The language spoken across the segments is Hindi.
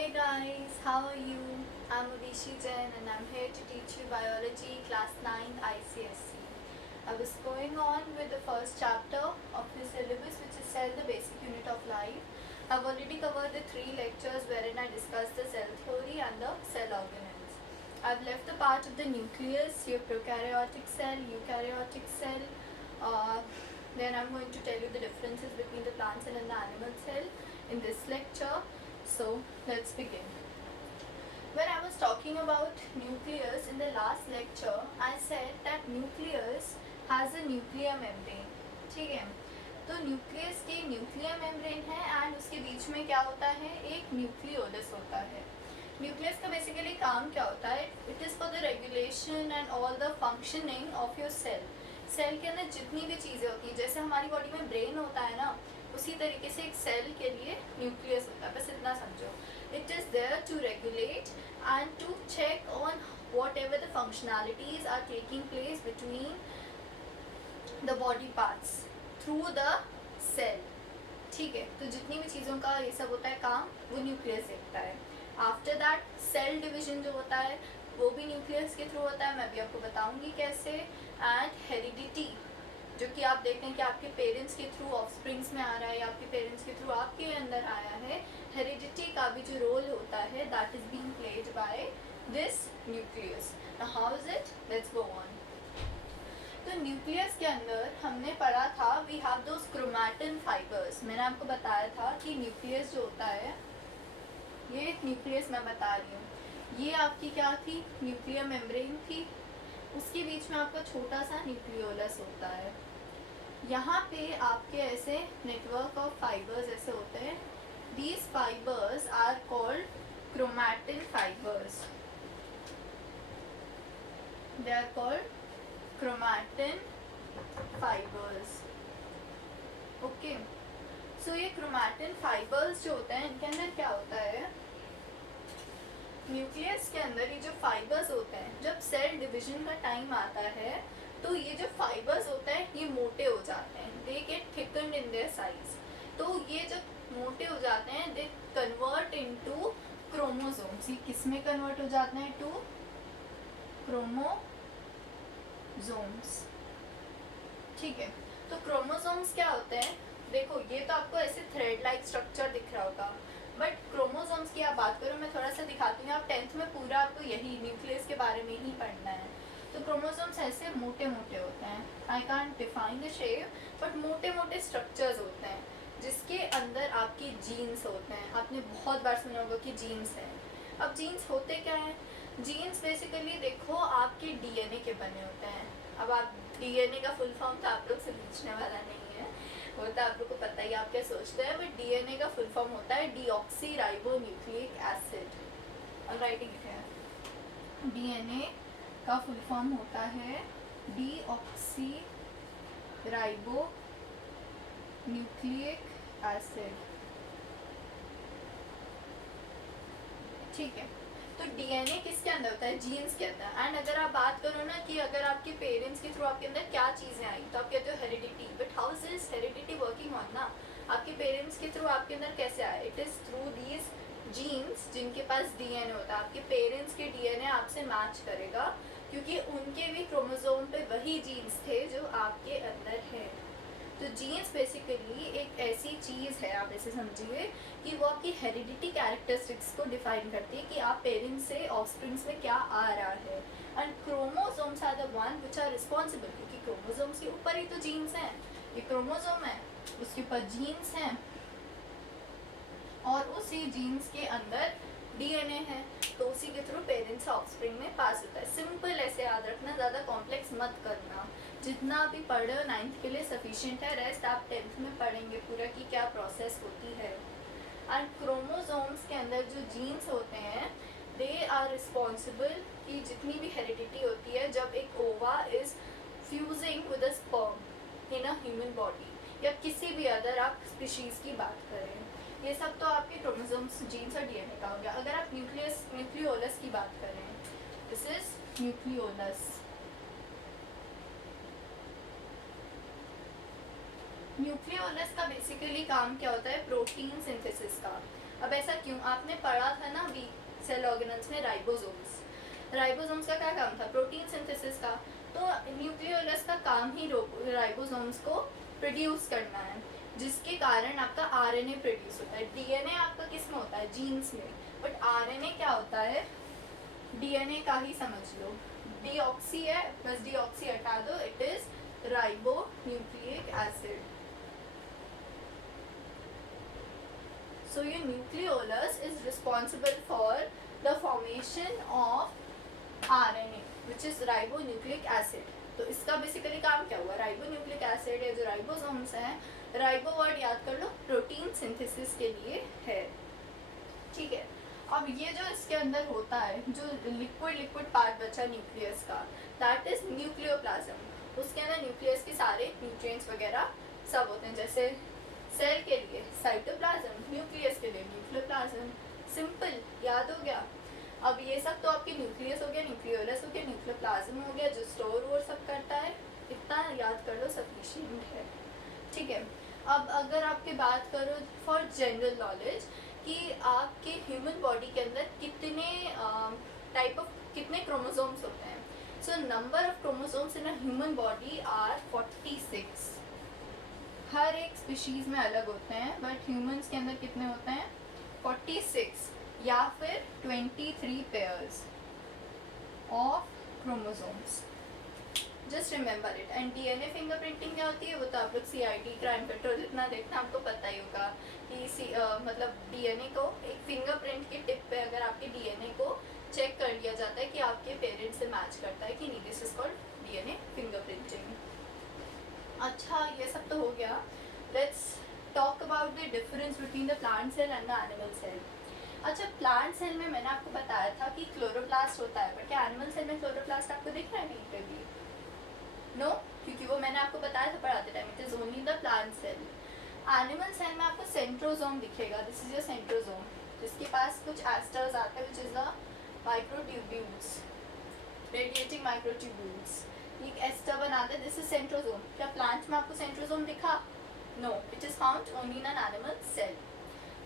Hey guys, how are you? I'm Udishi Jain and I'm here to teach you biology class 9th ICSE. I was going on with the first chapter of the syllabus, which is cell, the basic unit of life. I've already covered the 3 lectures wherein I discussed the cell theory and the cell organelles. I've left the part of the nucleus, your prokaryotic cell, eukaryotic cell. Then I'm going to tell you the differences between the plant cell and the animal cell in this lecture. So let's begin. When I was talking about nucleus in the last lecture, I said that nucleus has a nuclear membrane. ठीक है, तो न्यूक्लियस की न्यूक्लियर मेम्ब्रेन है एंड उसके बीच में क्या होता है, एक न्यूक्लियोलस होता है. न्यूक्लियस का बेसिकली काम क्या होता है? It is for the regulation and all the functioning of your cell. Cell के अंदर जितनी भी चीज़ें होती हैं, जैसे हमारी बॉडी में ब्रेन होता है ना, उसी तरीके से एक सेल के लिए न्यूक्लियस होता है. बस इतना समझो. It is there to regulate and to check on whatever the functionalities are taking place between the body parts through the cell. ठीक है, तो जितनी भी चीज़ों का ये सब होता है काम, वो न्यूक्लियस देखता है. आफ्टर दैट सेल डिविजन जो होता है वो भी न्यूक्लियस के थ्रू होता है. मैं भी आपको बताऊंगी कैसे. एंड हेरिडिटी, जो कि आप देखते हैं कि आपके पेरेंट्स के थ्रू ऑफस्प्रिंग्स में आ रहा है या आपके पेरेंट्स के थ्रू आपके अंदर आया है. हेरिडिटी का भी जो रोल होता है that is being played by this nucleus. Now how is it? Let's go on. तो न्यूक्लियस के अंदर हमने पढ़ा था we have those chromatin fibres. मैंने आपको बताया था कि न्यूक्लियस जो होता है, ये न्यूक्लियस मैं बता रही हूँ, ये आपकी क्या थी, न्यूक्लियर मेम्ब्रेन थी. उसके बीच में आपका छोटा सा न्यूक्लियोलस होता है. यहाँ पे आपके ऐसे नेटवर्क ऑफ फाइबर्स ऐसे होते हैं. These fibres are called chromatin fibres. They are called chromatin fibres. Okay, so ये क्रोमैटिन फाइबर्स जो होते हैं, इनके अंदर क्या होता है, न्यूक्लियस के अंदर ये जो फाइबर्स होते हैं, जब सेल डिवीजन का टाइम आता है तो ये जो फाइबर्स होते हैं ये मोटे हो जाते हैं. They get thickened in their size. तो ये जब मोटे हो जाते हैं दे कन्वर्ट इनटू क्रोमोसोम्स. ये किस में कन्वर्ट हो जाते हैं? To chromosomes. ठीक है, तो क्रोमोसोम्स क्या होते हैं? देखो, ये तो आपको ऐसे थ्रेड लाइक स्ट्रक्चर दिख रहा होगा, बट क्रोमोसोम्स की आप बात करो, मैं थोड़ा सा दिखाती हूँ. आप 10th में पूरा आपको यही न्यूक्लियस के बारे में ही पढ़ना है. तो क्रोमोसोम्स ऐसे मोटे मोटे होते हैं. I can't define the shape, but मोटे मोटे स्ट्रक्चर्स होते हैं जिसके अंदर आपके जीन्स होते हैं. आपने बहुत बार सुना होगा कि जीन्स हैं. अब जीन्स होते क्या हैं? जीन्स बेसिकली देखो आपके डीएनए के बने होते हैं. अब आप डीएनए का फुल फॉर्म तो आप लोग से पूछने वाला नहीं है, वो तो आप लोग को पता ही, आप क्या सोचते हैं. बट डीएनए का फुल फॉर्म होता है deoxy ribo nucleic acid. Writing है, डीएनए का फुल फॉर्म होता है डीऑक्सी राइबो न्यूक्लिक एसिड. ठीक है, तो डीएनए किसके अंदर होता है? जीन्स के अंदर. एंड अगर आप बात करो ना कि अगर आपके पेरेंट्स के थ्रू आपके अंदर क्या चीज़ें आई, तो आप कहते हो heredity. But how is this heredity working on ना? आपके पेरेंट्स के थ्रू आपके अंदर कैसे आए? It is through these genes जिनके पास डीएनए होता है. आपके पेरेंट्स के डीएनए आपसे मैच करेगा क्योंकि उनके भी क्रोमोसोम पे वही जीन्स थे जो आपके अंदर है. तो जीन्स बेसिकली एक ऐसी चीज़ है, आप ऐसे समझिए कि वो आपकी हेरिडिटी कैरेक्टरिस्टिक्स को डिफाइन करती है कि आप पेरेंट्स से ऑफस्प्रिंग्स में क्या आ रहा है. And chromosomes are the one which are responsible, क्योंकि क्रोमोसोम्स के ऊपर ही तो जीन्स हैं. ये क्रोमोसोम है, उसके ऊपर जीन्स हैं, और उसी जीन्स के अंदर डीएनए है, तो उसी के थ्रू पेरेंट्स ऑफस्प्रिंग में पास होता है. सिंपल ऐसे याद रखना, ज़्यादा कॉम्प्लेक्स मत करना. जितना भी पढ़ रहे हो 9th के लिए सफिशिएंट है. रेस्ट आप 10th में पढ़ेंगे पूरा कि क्या प्रोसेस होती है. एंड क्रोमोसोम्स के अंदर जो जीन्स होते हैं दे आर रिस्पॉन्सिबल कि जितनी भी हेरिडिटी होती है, जब एक ओवा is fusing with a sperm in a human body या किसी भी अदर आप स्पीशीज़ की बात करें, ये सब तो आपके क्रोमोसोम्स, जीन्स और डीएनए का हो गया. अगर आप न्यूक्लियोलस की बात करें, दिस इज न्यूक्लियोलस. न्यूक्लियोलस का बेसिकली काम क्या होता है? प्रोटीन सिंथेसिस का. अब ऐसा क्यों? आपने पढ़ा था ना अभी सेल ऑर्गेनल्स में राइबोसोम्स। राइबोसोम्स का क्या काम था? प्रोटीन सिंथेसिस का। तो न्यूक्लियोलस का काम ही राइबोसोम्स को प्रोड्यूस करना है, जिसके कारण आपका आरएनए प्रोड्यूस होता है। डीएनए आपका किस में होता है? जीन्स में। बट आरएनए क्या होता है? डीएनए का ही समझ लो। डीऑक्सी है, बस डीऑक्सी हटा दो, it is ribo nucleic acid. So your nucleolus is responsible for the formation of RNA, which is ribonucleic acid. तो इसका बेसिकली काम क्या हुआ? राइबोन्यूक्लिक एसिड है जो राइबोसोम्स है, राइबो वर्ड याद कर लो, प्रोटीन सिंथेसिस के लिए है। ठीक है, अब ये जो इसके अंदर होता है, जो लिक्विड पार्ट बचा न्यूक्लियस का, दैट इज न्यूक्लियोप्लाज्म। उसके अंदर न्यूक्लियस के सारे न्यूट्रिएंट्स वगैरह सब होते हैं, जैसे सेल के लिए साइटोप्लाज्म, न्यूक्लियस के लिए न्यूक्लियोप्लाज्म। सिंपल, याद हो गया। अब ये सब तो आपके न्यूक्लियस हो गया, न्यूक्लियोलस हो गया, न्यूक्लियोप्लाज्म हो गया जो स्टोर वो सब करता है। इतना याद कर लो, सफिशिएंट है। ठीक है, अब अगर आपकी बात करो फॉर जनरल नॉलेज कि आपके ह्यूमन बॉडी के अंदर कितने टाइप ऑफ कितने क्रोमोसोम्स होते हैं। So number of chromosomes in a human body are 46। हर एक स्पीशीज में अलग होते हैं, बट ह्यूमंस के अंदर कितने होते हैं? 46 या फिर 23 pairs of chromosomes. Just remember it. And DNA fingerprinting क्या होती है? वो तो आप लोग सीआईडी क्राइम पेट्रोल इतना देखना आपको पता ही होगा कि मतलब डीएनए को एक फिंगरप्रिंट की टिप पे अगर आपके डीएनए को चेक कर लिया जाता है कि आपके पेरेंट्स से मैच करता है कि नहीं, this is called DNA fingerprinting. अच्छा, ये सब तो हो गया। Let's talk about the difference between the plant cell and the animal cell. अच्छा, प्लांट सेल में मैंने आपको बताया था कि क्लोरोप्लास्ट होता है, बट क्या एनिमल सेल में क्लोरोप्लास्ट आपको दिख रहा है कहीं पे भी? नो, क्योंकि वो मैंने आपको बताया था पढ़ाते time, it is only the plant cell. Animal cell में आपको सेंट्रोसोम दिखेगा, दिस इज योर सेंट्रोसोम, जिसके पास कुछ एस्टर्स आते हैं, which is the microtubules, radiating microtubules. एक एस्टर बनाते हैं, दिस इज सेंट्रोसोम। क्या प्लांट में आपको सेंट्रोसोम दिखा? No, it is found only in an animal cell.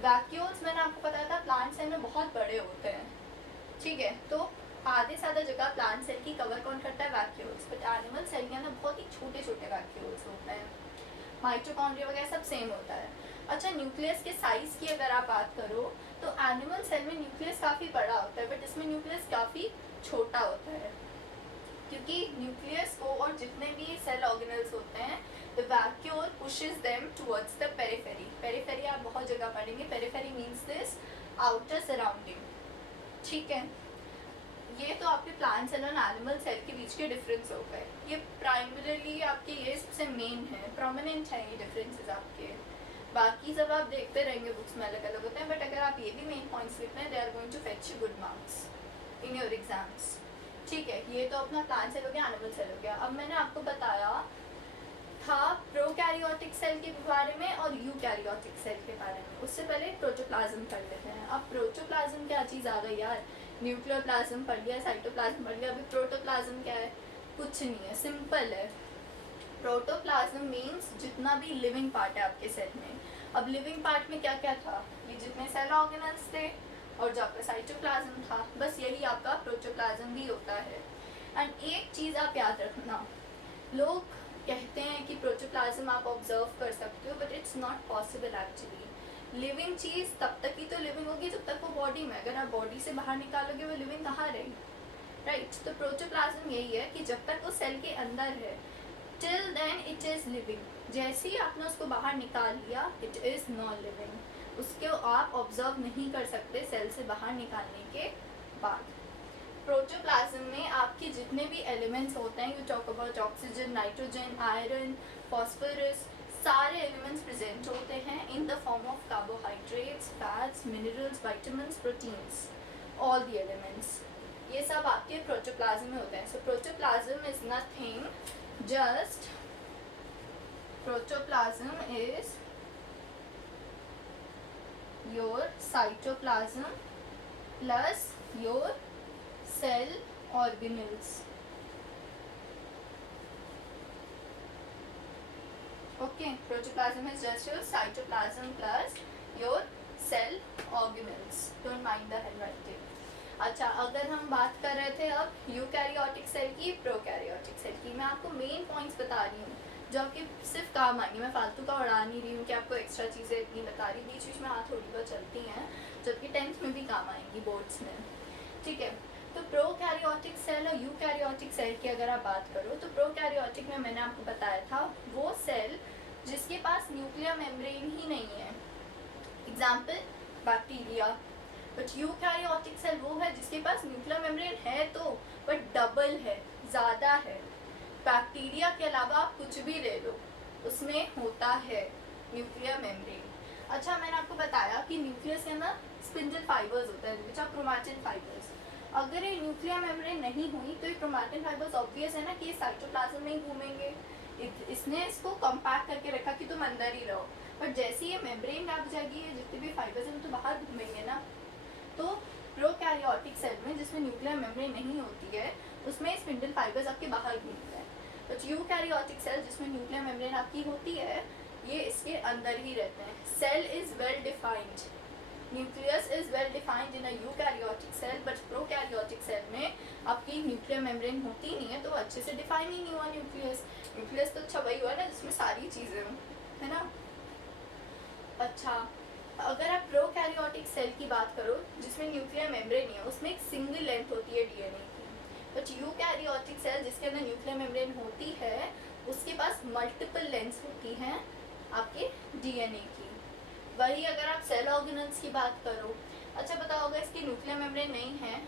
Vacuoles मैंने आपको बताया था प्लांट सेल में बहुत बड़े होते हैं। ठीक है, तो आधे से ज़्यादा जगह प्लांट सेल की कवर कौन करता है? वैक्यूल्स। बट एनिमल सेल के अंदर बहुत ही छोटे छोटे वैक्यूल्स होते हैं, माइटोकॉन्ड्रिया वगैरह सब सेम होता है। अच्छा, न्यूक्लियस के साइज की अगर आप बात करो तो एनिमल सेल में न्यूक्लियस काफ़ी बड़ा होता है, बट इसमें न्यूक्लियस काफ़ी छोटा होता है, क्योंकि न्यूक्लियस को और जितने भी सेल ऑर्गेनल्स होते हैं, the vacuole pushes them towards the periphery. Periphery आप बहुत जगह पढ़ेंगे, periphery means this outer surrounding. ठीक है, ये तो आपके प्लांट सेल और एनिमल सेल के बीच के डिफरेंस हो गए। ये प्राइमरीली आपके ये सबसे मेन है, प्रोमिनेंट है ये डिफरेंसेस आपके। बाकी सब आप देखते रहेंगे बुक्स में अलग अलग होते हैं, बट अगर आप ये भी मेन पॉइंट्स लिखते हैं, they are going to fetch you good marks in your exams. ठीक है, ये तो अपना प्लांट सेल हो गया, एनिमल सेल हो गया। अब मैंने आपको बताया था प्रोकैरियोटिक सेल के बारे में और यूकैरियोटिक सेल के बारे में। उससे पहले प्रोटोप्लाज्म पढ़ लेते हैं। अब प्रोटोप्लाज्म क्या चीज़ आ गई यार? न्यूक्लियोप्लाज्म पढ़ लिया, साइटोप्लाज्म पढ़ लिया, अभी प्रोटोप्लाज्म क्या है? कुछ नहीं है, सिंपल है। प्रोटोप्लाज्म मीन्स जितना भी लिविंग पार्ट है आपके सेल में। अब लिविंग पार्ट में क्या क्या था? ये जितने सेल ऑर्गेनल्स थे और जो आपका साइटोप्लाज्म था, बस यही आपका प्रोटोप्लाज्म भी होता है। एंड एक चीज़ आप याद रखना, लोग कहते हैं कि प्रोटोप्लाज्म आप ऑब्जर्व कर सकते हो, but it's not possible actually. Living चीज़ तब तक ही तो लिविंग होगी जब तक वो बॉडी में, अगर आप बॉडी से बाहर निकालोगे वो लिविंग कहाँ रहेगी, राइट? तो प्रोटोप्लाज्म यही है कि जब तक वो सेल के अंदर है, till then it is living. जैसे ही आपने उसको बाहर निकाल लिया, इट इज़ नॉन लिविंग। उसको आप ऑब्जर्व नहीं कर सकते सेल से बाहर निकालने के बाद। प्रोटोप्लाज्म में आपके जितने भी एलिमेंट्स होते हैं, you talk about oxygen, nitrogen, iron, phosphorus, सारे एलिमेंट्स प्रेजेंट होते हैं in the form of carbohydrates, fats, minerals, vitamins, proteins, all the elements. ये सब आपके प्रोटोप्लाज्म में होते हैं। So protoplasm is nothing, just protoplasm is your cytoplasm plus your cell organelles. Okay, protoplasm is just your cytoplasm plus your cell organelles. Find the handwriting. अच्छा, अगर हम बात कर रहे थे अब यूकैरियोटिक सेल की, प्रोकैरियोटिक सेल की, मैं आपको मेन पॉइंट्स बता रही हूँ जो आपके सिर्फ काम आएंगे। मैं फालतू का उड़ा नहीं रही हूँ कि आपको एक्स्ट्रा चीज़ें इतनी बता रही, बीच बीच में हाँ थोड़ी बहुत चलती हैं, जबकि 10th में भी काम आएंगी बोर्ड्स में, ठीक है। तो प्रोकैरियोटिक सेल और यूकैरियोटिक सेल की अगर आप बात करो तो प्रोकैरियोटिक में मैंने आपको बताया था वो सेल जिसके पास न्यूक्लियर मेम्ब्रेन ही नहीं है, example bacteria. But eukaryotic cell वो है जिसके पास न्यूक्लियर मेम्ब्रेन है तो, बट डबल है, ज़्यादा है। बैक्टीरिया के अलावा आप कुछ भी ले लो उसमें होता है न्यूक्लियर मेम्ब्रेन। अच्छा, मैंने आपको बताया कि न्यूक्लियस के अंदर स्पिंडल फाइबर्स होते हैं विच आर क्रोमैटिन फाइबर्स। अगर ये न्यूक्लियर मेम्ब्रेन नहीं हुई तो ये क्रोमैटिन फाइबर्स ऑब्वियस है ना कि ये साइटोप्लाज्म में ही घूमेंगे। इसने इसको कॉम्पैक्ट करके रखा कि तुम अंदर ही रहो, बट जैसे ये मेम्ब्रेन लग जाएगी, ये जितने भी फाइबर्स हैं वो तो बाहर घूमेंगे ना। तो प्रोकैरियोटिक सेल में जिसमें न्यूक्लियर मेम्ब्रेन नहीं होती है उसमें स्पिंडल फाइबर्स आपके बाहर घूमते हैं। बट यूकैरियोटिक सेल जिसमें न्यूक्लियर मेम्ब्रेन आपकी होती है ये इसके अंदर ही रहते हैं। Cell is well defined, nucleus is well defined in a eukaryotic cell, but prokaryotic cell में आपकी न्यूक्लियर मेम्ब्रेन होती नहीं है तो अच्छे से डिफाइन ही नहीं हुआ न्यूक्लियस। न्यूक्लियस तो अच्छा वही हुआ ना जिसमें सारी चीज़ें हों, है ना। अच्छा, अगर आप प्रोकैरियोटिक सेल की बात करो जिसमें न्यूक्लियर मेम्ब्रेन नहीं है उसमें एक सिंगल लेंथ होती है डीएनए की। बट यूकैरियोटिक सेल जिसके अंदर न्यूक्लियर मेम्ब्रेन होती है उसके पास मल्टीपल लेंथ्स होती हैं आपके डीएनए की। वही अगर आप सेल ऑर्गेनल्स की बात करो, अच्छा बताओ अगर इसकी न्यूक्लियर मेम्ब्रेन नहीं है,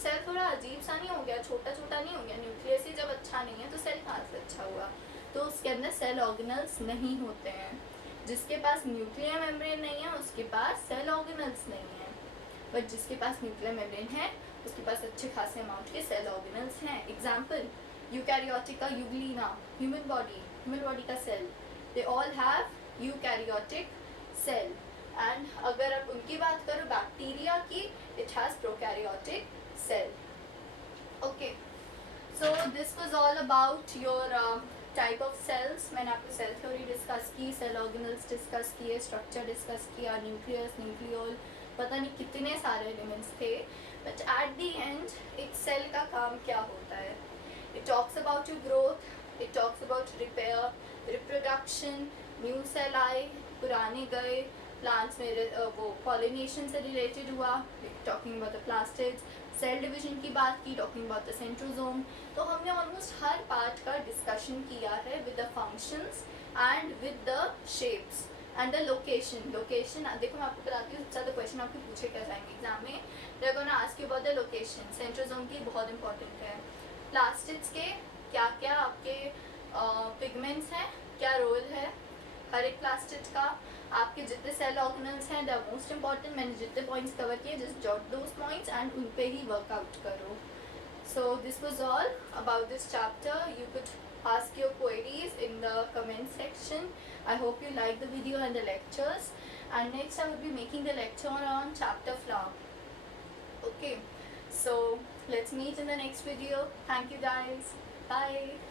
सेल थोड़ा अजीब सा नहीं हो गया, छोटा छोटा नहीं हो गया। न्यूक्लियस ही जब अच्छा नहीं है तो सेल कहाँ से अच्छा हुआ। तो उसके अंदर सेल ऑर्गेनल्स नहीं होते हैं। जिसके पास न्यूक्लियर मेम्ब्रेन नहीं है उसके पास सेल ऑर्गेनल्स नहीं है, बट जिसके पास न्यूक्लियर मेम्ब्रेन है उसके पास अच्छे खासे अमाउंट के सेल ऑर्गेनल्स हैं। एग्जाम्पल यूकैरियोटिक का यूग्लिना, ह्यूमन बॉडी का cell, they all have eukaryotic cell. And अगर आप उनकी बात करो बैक्टीरिया की, it has prokaryotic cell. Okay, so this was all about your type of cells. मैंने आपको सेल थ्योरी डिस्कस की, सेल ऑर्गेनल्स डिस्कस किए, स्ट्रक्चर डिस्कस किया, न्यूक्लियस, न्यूक्लियोल, पता नहीं कितने सारे एलिमेंट्स थे। बट एट द एंड एक सेल का काम क्या होता है? It talks about your growth, it talks about repair, reproduction, new cell आए, पुराने गए, प्लांट्स में वो पॉलिनेशन से रिलेटेड हुआ, talking about the plastids, cell division की बात की, टॉकिंग अबाउट द सेंट्रोसोम। तो हमने ऑलमोस्ट हर पार्ट का डिस्कशन किया है with the functions and with the shapes and the location. देखो मैं आपको बताती हूँ, सबसे ज़्यादा क्वेश्चन आपके पूछे क्या जाएंगे एग्जाम में, they gonna ask you about the location. Centrosome की बहुत इंपॉर्टेंट है। प्लास्टिड्स के क्या क्या आपके पिगमेंट्स हैं, क्या रोल है हर एक प्लास्टिड का, आपके जितने सेल ऑर्गेनल्स हैं द मोस्ट इंपॉर्टेंट। मैंने जितने पॉइंट्स कवर किए just jot those points and उन पे ही वर्कआउट करो। सो this was all about this chapter. You could ask your queries in the comment section. I hope you like the video and the lectures, and next I will be making the lecture on chapter flower. Okay, so let's meet in the next video. Thank you guys, bye.